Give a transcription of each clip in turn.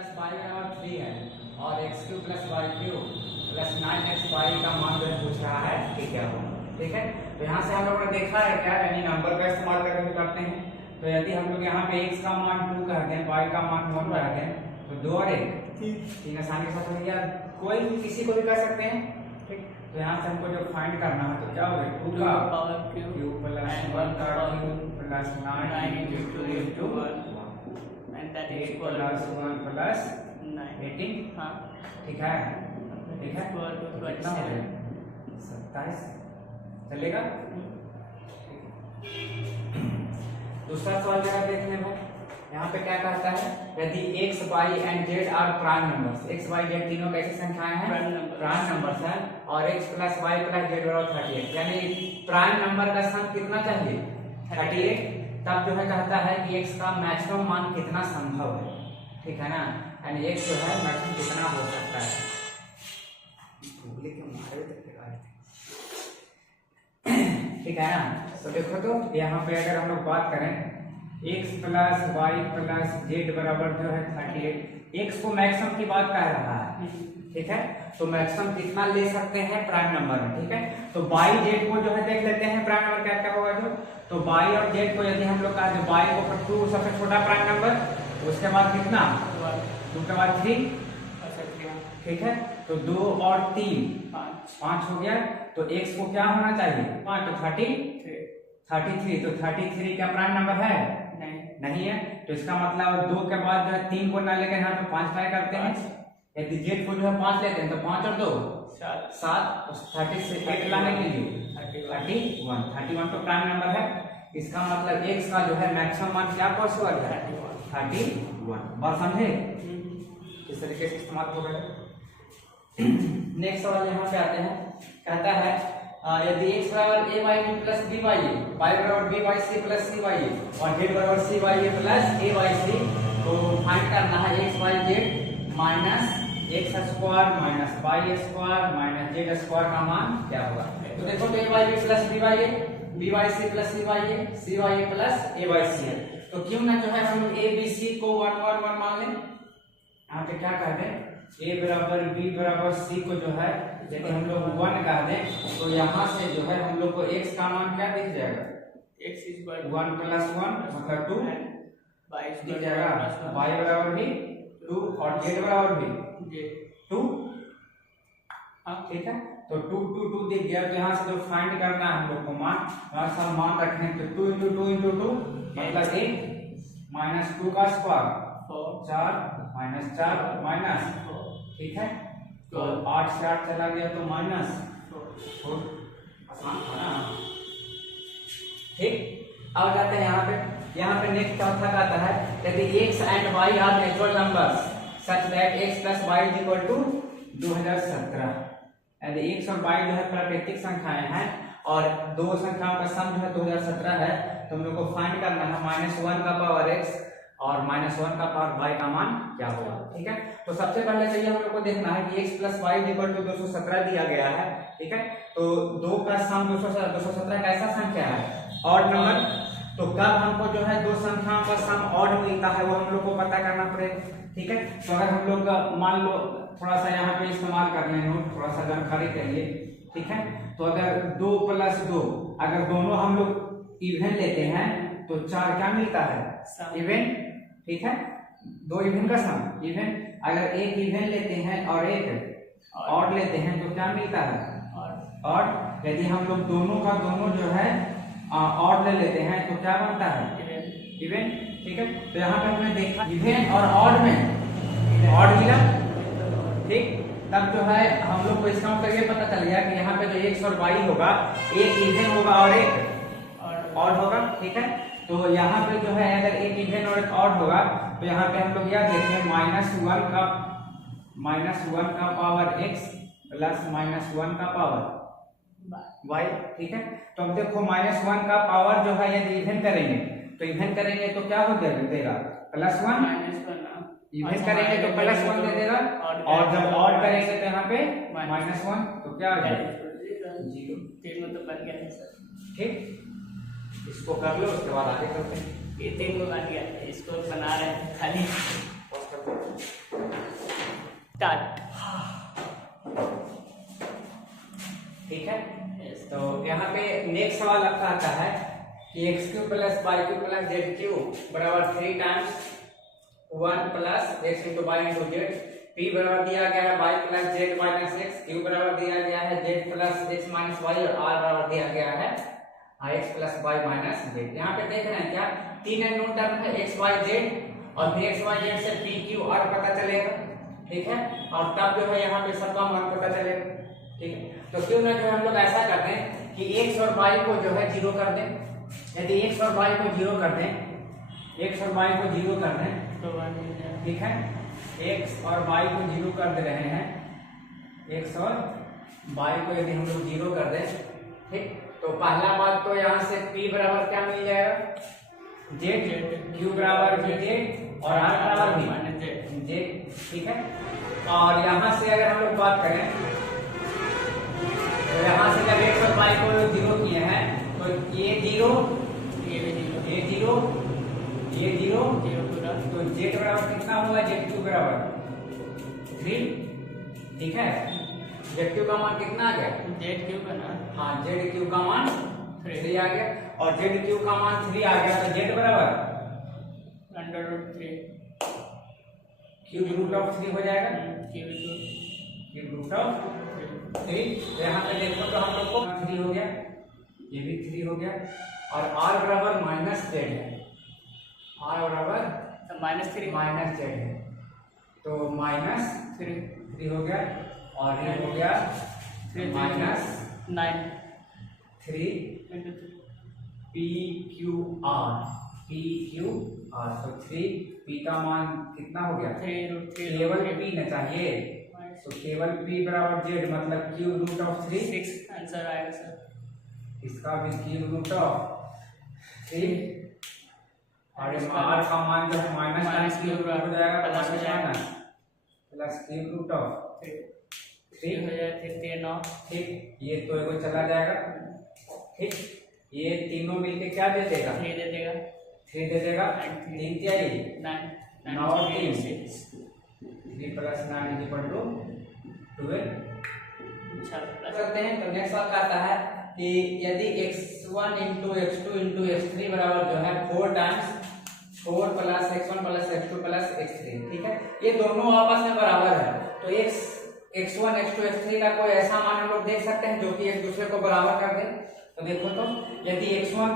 Plus Y बराबर 3 है और x cube plus y cube plus 9x y का मान जो है पूछ रहा है कि क्या होगा। ठीक है, तो यहाँ से हम लोगों ने देखा है क्या, यानी नंबर का इस्तेमाल करके भी करते हैं। तो यदि हम लोग यहाँ पे x का मान 2 कर दें, y का मान 1 कर दें, तो 2 और 1 3 आसानी के साथ हो गया। कोई भी किसी को भी कर सकते हैं। ठीक, तो यहाँ से हमको जो फाइंड करना है तो क्या होगा, 2 का पावर क्यूब प्लस 1 का cube plus 9 into 1 and that is plus 1 plus 18। हाँ ठीक है, ठीक है, कितना हो गया 27 चलेगा। दूसरा सवाल जरा देखने को, यहाँ पे क्या कहता है, यदि x, y and z are prime numbers, x, y, z तीनों कैसी संख्याएं हैं, प्राइम नंबर्स हैं, और x plus y plus z बराबर 38, यानी प्राइम नंबर का सम कितना चाहिए 38, तब जो है कहता है कि x का मैक्सिमम मान कितना संभव है। ठीक है ना, यानी x जो है मैक्सिमम कितना हो सकता है। ठीक है ना, तो देखो तो यहाँ पे अगर हम लोग बात करें x plus y plus z बराबर जो है 38, x को मैक्सिमम की बात कह रहा है। ठीक है, तो मैक्सिमम कितना ले सकते हैं प्राइम नंबर में। ठीक है, तो बाई जेड को जो है देख लेते हैं प्राइम नंबर क्या क्या होगा जो, तो बाई और जेड को यदि हम लोग का जो बाई को 2 सबसे छोटा प्राइम नंबर, उसके बाद कितना 2 के बाद 3। ठीक है, तो 2 और 3 5 हो गया, तो x को क्या होना चाहिए 5, तो 33, तो 33 क्या प्राइम नंबर है, नहीं है, तो इसका मतलब 2 के बाद जो है 3 को ना लेकर यहाँ पे 5 ट्राई करते हैं। यदि जेड को जो है 5 लेते हैं तो 5 और 2 7, 30 से 8 लाने के लिए 31 तो प्राइम नंबर है। इसका मतलब x का जो है मैक्सिमम मान क्या पॉसिबल है 31। बात समझे किस तरीके से इस्तेमाल हो गया। नेक्स्ट सवाल यहाँ पे आते हैं, कहता है यदि x बराबर a y plus b y a, y बराबर b y c plus c y a और z बराबर c y a plus a y c, तो फाइंड करना है x y z minus x square minus y square minus z square का मान क्या होगा। तो देखो तो a y b plus b y a, b y c plus c y a, c y a plus a y c है, तो क्यों ना जो है हम a b c को 1 1 1 मान लें। यहाँ पे क्या कहते हैं a बराबर b बराबर c को जो है यदि हम लोग 1 कह दें, तो यहाँ से जो है हम लोग को x का मान क्या दिख जाएगा, x इज 1 प्लस 1 मतलब 2 दिख जाएगा, y बराबर भी 2 और z बराबर भी 2। ठीक है, तो 2 2 2 दिख गया, तो यहाँ से जो फाइंड करना है हम लोग को मान, यहाँ से हम मान रखने तो 2 into 2 into 2 मतलब 8 माइनस 2 का स्क्वायर 4 माइनस 4 माइनस। ठीक है, तो 8 से 8 चला गया तो माइनस 4, आसान था ना। ठीक, अब जाते हैं यहाँ पे नेक्स्ट चौथा आता है, यदि x and y are natural numbers such that x plus y is equal to 2017, यदि x और y जो है प्राकृतिक संख्याएं हैं और दो संख्याओं का सम जो है 2017 है, तो हम लोग को फाइंड करना है -1 का पावर x और -1 का पावर y का मान क्या होगा। ठीक है, तो सबसे पहले चाहिए हम लोग को देखना है कि x plus y equal to 217 दिया गया है। ठीक है, तो 2 का सम 217 कैसा संख्या है, ऑड नंबर, तो कब हमको जो है दो संख्याओं का सम ऑड मिलता है वो हम लोग को पता करना पड़ेगा। ठीक है, तो अगर हम लोग मान लो थोड़ा सा यहाँ पे इस्तेमाल कर लें नोट, थोड़ा सा जानकारी के लिए। ठीक है, तो अगर 2 + 2 अगर दोनों हम लोग इवन लेते हैं तो 4 क्या मिलता है इवन। ठीक है, 2 इवन का सम इवन, अगर एक इवन लेते हैं और एक ऑड लेते हैं तो क्या मिलता है ऑड। यदि हम लोग दोनों का दोनों जो है ऑड ले लेते हैं तो क्या बनता है इवन। ठीक है, तो यहाँ पे हमने देखा इवन और ऑड में ऑड मिला। ठीक, तब जो है हम लोग को इसका मतलब ये पता चल गया कि यहाँ पे जो x और y होगा, एक इवन होगा और एक ऑड होगा। ठीक है, तो यहाँ पे जो है अगर एक इवन और एक ऑड होगा तो यहाँ पे हम लोग यह देखें -1 का पावर x प्लस -1 का पावर y। ठीक है, तो अब देखो -1 का पावर जो है यदि इवन करेंगे तो क्या हो जाएगा +1, इवन करेंगे तो +1 दे देगा, और जब ऑड करेंगे तो यहाँ पे -1 तो क्या आ जाएगा 0। तो बन गया है सर। ठीक, इसको कर लो, उसके बाद आगे करते हैं। ये 3 को बन गया, इसको बना रहे हैं खाली। कि x cube plus y cube plus z cube बराबर 3 times 1 plus x into y into z. P बराबर दिया गया है y plus z minus x, Q बराबर दिया गया है z plus x minus y, और आर बराबर दिया गया है x plus y minus z. यहाँ पे देख रहे हैं क्या, 3 अननोन टर्म है एक्स वाई जेड, और फिर एक्स वाई जेड से पी क्यू आर पता चलेगा, ठीक है, और तब जो है यहाँ पे सबका मान पता चलेगा, ठीक है। तो क्यों ना जो है हम लोग ऐसा कर दें कि एक्स और वाई को जो है जीरो कर दें। यदि एक्स और वाई को जीरो कर दें, एक्स और वाई को जीरो कर दें तो ठीक है, एक्स और वाई को जीरो कर दे रहे हैं, एक्स और वाई को यदि हम लोग जीरो कर दें, ठीक, तो पहला बात तो यहाँ से p बराबर क्या मिल जाएगा, जेड, क्यू बराबर भी जेड और आर बराबर भी जेड, ठीक है। और यहाँ से अगर हम लोग बात करें तो यहाँ से जब एक्स और वाई को जीरो किए हैं तो ये जीरो, ये जीरो, ये जीरो, तो जेड बराबर कितना होगा, जेड क्यू बराबर 3, ठीक है। जेड क्यू का मान कितना आ गया, जेड क्यू का ना, हाँ जेड क्यू का मान 3 आ गया, और जेड क्यू का मान 3 आ गया तो जेड बराबर √3 क्यूब रूट ऑफ 3 हो जाएगा, क्यूब रूट ऑफ 3। तो यहाँ पे देखो तो हम लोग को 3 हो गया, ये भी 3 हो गया, और r बराबर माइनस जेड है, r बराबर -3 माइनस जेड है, तो -3 हो गया, और ये हो गया -3 P Q R, P Q R, तो 3 p का मान कितना हो गया, केवल p न चाहिए, तो केवल p बराबर जेड मतलब क्यूब रूट ऑफ 3, 6 आंसर आएगा सर। इसका भी क्यूब रूट ऑफ 3, और r का मान जो है माइनस क्यूब हो जाएगा, प्लस क्यूब रूट ऑफ 3 हो जाए 9, ठीक, ये तो एगो चला जाएगा, ठीक, ये तीनों मिलके क्या दे देगा, 3 दे देगा, 3 दे देगा, 3 क्या है 9 और 3 3 प्लस 9 12। करते हैं तो नेक्स्ट बात आता है कि यदि x1 into x2 into x3 बराबर जो है 4 times 4 plus x1 plus x2 plus x3, ठीक है, ये दोनों आपस में बराबर है, तो x1 x2 x3 का कोई ऐसा मान हम लोग देख सकते हैं जो कि एक दूसरे को बराबर कर दे। तो देखो तो यदि x1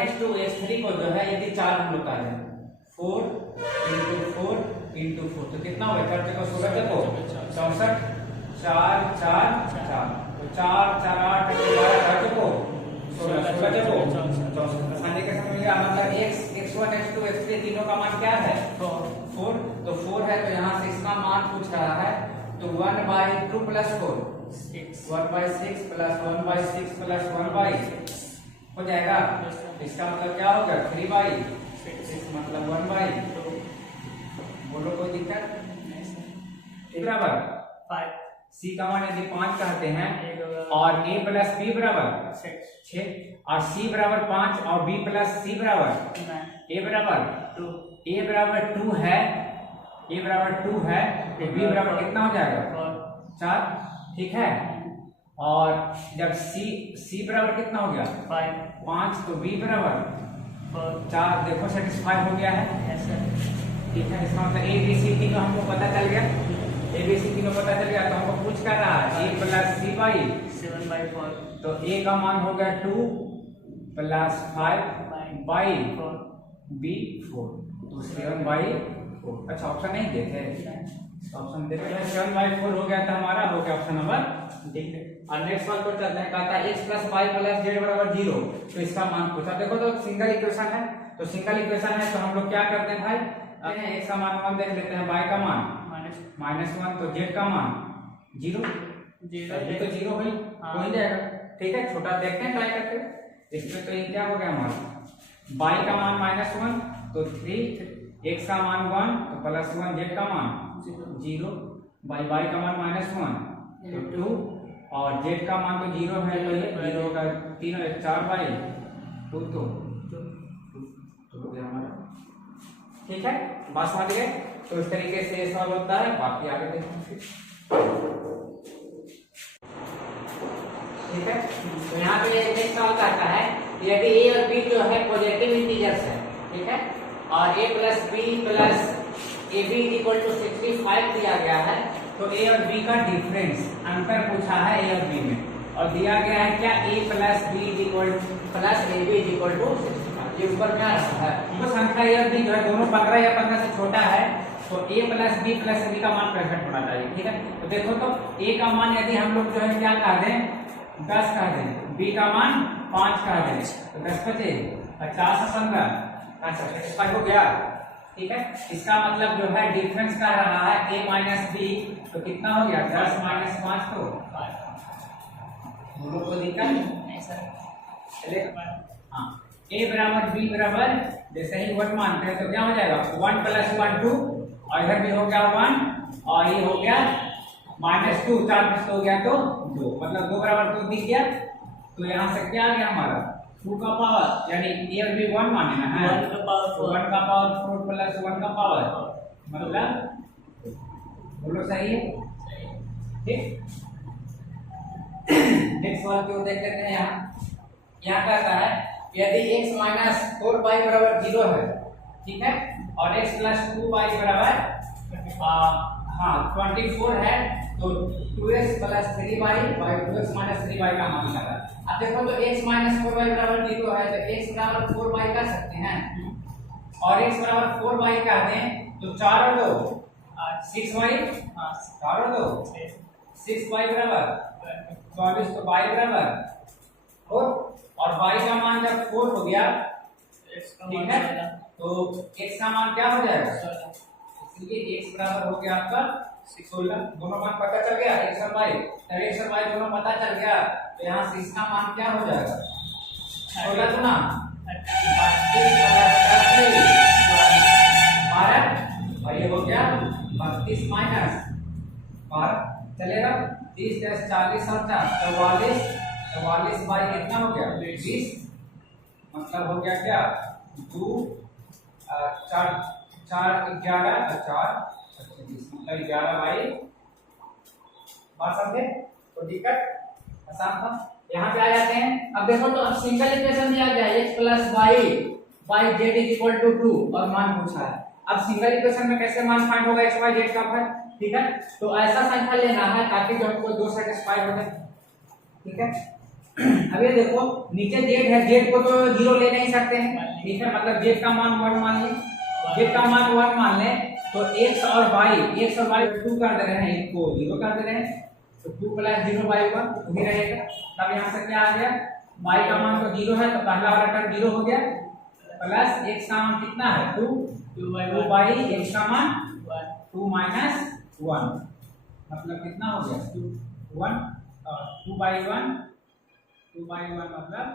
x2 x3 को जो है यदि 4 हम लोग का है 4 इंटू 4 तो कितना होगा, 4 को 16 देखो 64, 4 4 4, तो 4 4 8 12 देखो 16 देखो 64 आसानी के साथ मिलेगा, मतलब x1 x2 x3 तीनों का मान क्या है 4, तो 4 है, तो यहाँ से इसका मान पूछ रहा है, तो 1/2 प्लस 4 1/6 प्लस 1/6 प्लस 1/6 हो जाएगा, इसका मतलब क्या होगा 3/6 मतलब 1/2, बोलो कोई दिक्कत नहीं, बराबर 5 c का मान यदि 5 कहते हैं और a प्लस b बराबर 6 और c बराबर 5 और b प्लस c बराबर a बराबर 2 है, a बराबर 2 है, तो b बराबर कितना हो जाएगा 4, ठीक है। और जब c बराबर कितना हो गया 5, तो b बराबर 4, देखो सेटिस्फाई हो गया है, ठीक है। इसका मतलब a b c तीनों हमको पता चल गया, a b c तीनों पता चल गया, तो हमको पूछ कर रहा है a प्लस c बाई 7/4, तो a का मान हो गया 2 प्लस 5 बाई b 4, तो 7/4। अच्छा ऑप्शन नहीं देते, ऑप्शन देते हैं 7/4 हो गया, तो हमारा हो गया ऑप्शन नंबर ठीक है। और नेक्स्ट वाला को चलते हैं, कहता है x plus y plus z बराबर 0, तो इसका मान पूछा। देखो तो सिंगल इक्वेशन है, तो सिंगल इक्वेशन है तो हम लोग क्या करते हैं भाई, x का मान 1 देख लेते हैं, y का मान -1, तो z का मान 0, ये तो 0 भाई हो ही जाएगा, ठीक है। छोटा देखते हैं ट्राई करके, इसमें तो ये क्या हो गया हमारा y का मान -1 तो 3, x का मान 1 तो +1, z का मान 0, y का मान -1 तो 2 और z का मान तो 0 है, तो ये 0 होगा, 3 और 4/2 तो हो गया हमारा, ठीक है। बात समझ गए, तो इस तरीके से सॉल्व होता है, बाकी आगे देखते हैं, ठीक है। तो यहाँ पे नेक्स्ट सवाल आता है यदि ए और बी जो है पॉजिटिव इंटीजर्स है, ठीक है, और a plus b plus a b equal to 65 दिया गया है, तो ए और बी का डिफरेंस अंतर पूछा है ए और बी में, और दिया गया है क्या a plus b equal plus a b equal to 65। ये ऊपर में आ रहा है तो संख्या ए और बी जो है दोनों 15 या 15 से छोटा है, तो a plus b plus b का मान 65 होना चाहिए, ठीक है। तो देखो तो a का मान यदि हम लोग जो है क्या कह दें 10 कह दें, b का मान 5 कह दें, तो 10 बचे 50 और 15, अच्छा 65 हो गया, ठीक है। इसका मतलब जो है डिफरेंस कह रहा है a माइनस बी, तो कितना हो गया 10 माइनस 5 तो दोनों को दिक्कत नहीं सर। चलेगा। हाँ, a बराबर b बराबर जैसे ही 1 मानते हैं तो क्या हो जाएगा 1 प्लस 1 2, और इधर भी हो गया 1 और ये हो गया -2, 4 प्लस हो गया तो 2, मतलब 2 बराबर 2 दिख गया। तो यहाँ से क्या आ गया हमारा 2 का पावर, यानी ए और बी 1 माने ना है, 1 का पावर 4 1 का पावर 4 प्लस 1 का पावर, मतलब बोलो सही है, ठीक। नेक्स्ट वाला क्यों देख लेते हैं। यहाँ कहता है यदि x माइनस 4y बराबर 0 है, ठीक है, और x प्लस 2y बराबर 24 है, तो 2x plus 3y 2x minus 3y का मान निकाला। अब देखो तो x माइनस 4y बराबर 0 है, तो x बराबर 4y कर सकते हैं, और x बराबर 4y कह दें तो 4 और 2 6y, 4 और 2 6y बराबर 24, तो y बराबर 4, और y का मान जब 4 हो गया, ठीक है, तो x का मान क्या हो जाएगा, इसलिए x बराबर हो गया आपका 16। दोनों मान पता चल गया x और y, जब x और y दोनों पता चल गया तो यहाँ से इसका मान क्या हो जाएगा 16 गुना 12, और ये हो गया 32 माइनस 12, चलेगा 30 + 40 और 4 44 बाई कितना हो गया 20, मतलब हो गया क्या 2 4 11 4 मतलब 11 बाई, बात समझे। तो दिक्कत आसान था। यहाँ पे आ जाते हैं। अब देखो तो अब सिंगल इक्वेशन दिया गया है x plus y z is equal to 2 और मान पूछा है। अब सिंगल इक्वेशन में कैसे मान फाइंड होगा x y z का भाई, ठीक है। तो ऐसा संख्या लेना है ताकि जो हमको दो सेटिस्फाई हो जाए, ठीक है। अब ये देखो नीचे जेड है, जेड को तो 0 ले नहीं सकते हैं, ठीक है, मतलब जेड का मान 1 मान ले, जेड का मान 1 मान ले, तो x और y 2 कर दे रहे हैं, इसको 0 कर दे रहे हैं, तो 2 + 0 / 1 वही रहेगा। तब यहाँ से क्या आ गया y का मान तो 0 है, तो पहला वाला टर्म 0 हो गया, प्लस x का मान कितना है 2 बाई x का मान 2 - 1, मतलब कितना हो गया 2 1 और 2/1 मतलब